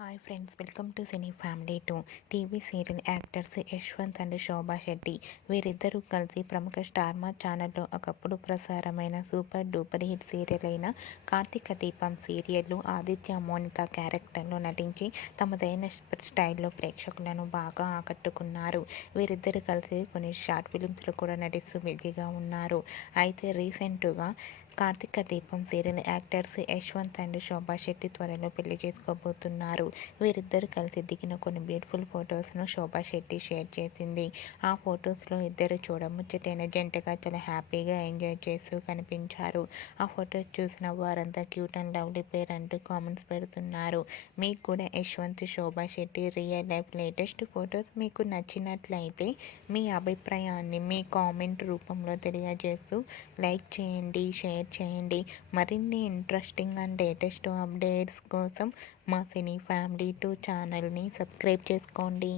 Hi friends, welcome to cine family 2. TV serial actors Yashwanth and Shobha Shetty వీరిద్దరూ కలిసి ప్రముఖ star మా ఛానల్లో ఒకప్పుడు ప్రసారమైన సూపర్ డూపర్ హిట్ సీరియల్ అయిన కార్తీక దీపం సీరియల్లో ఆదిత్య మోనిక క్యారెక్టర్లో నటించి తమదైన స్టైల్లో ప్రేక్షకులను బాగా ఆకట్టుకున్నారు. వీరిద్దరు కలిసి కొన్ని షార్ట్ ఫిలిమ్స్లో కూడా నటిస్తూ బిజీగా ఉన్నారు. అయితే రీసెంట్గా కార్తీక దీపం serial actors Yashwanth and Shobha Shetty త్వరలో పెళ్లి చేసుకోబోతున్నారు. వీరిద్దరు కలిసి దిగిన కొన్ని బ్యూటిఫుల్ ఫొటోస్ను శోభా శెట్టి షేర్ చేసింది. ఆ ఫొటోస్లో ఇద్దరు చూడముచ్చటైన జంటగా చాలా హ్యాపీగా ఎంజాయ్ చేస్తూ కనిపించారు. ఆ ఫొటోస్ చూసిన వారంతా క్యూట్ అండ్ లవ్లీ పేర్ అంటూ కామెంట్స్ పెడుతున్నారు. మీకు కూడా Yashwanth Shobha Shetty real life latest photos మీకు నచ్చినట్లయితే మీ అభిప్రాయాన్ని మీ కామెంట్ రూపంలో తెలియజేస్తూ లైక్ చేయండి, షేర్ చేయండి. మరిన్ని ఇంట్రెస్టింగ్ అండ్ లేటెస్ట్ అప్డేట్స్ కోసం మా సినీ ఫ్యామిలీ 2 ఛానల్ని సబ్స్క్రైబ్ చేసుకోండి.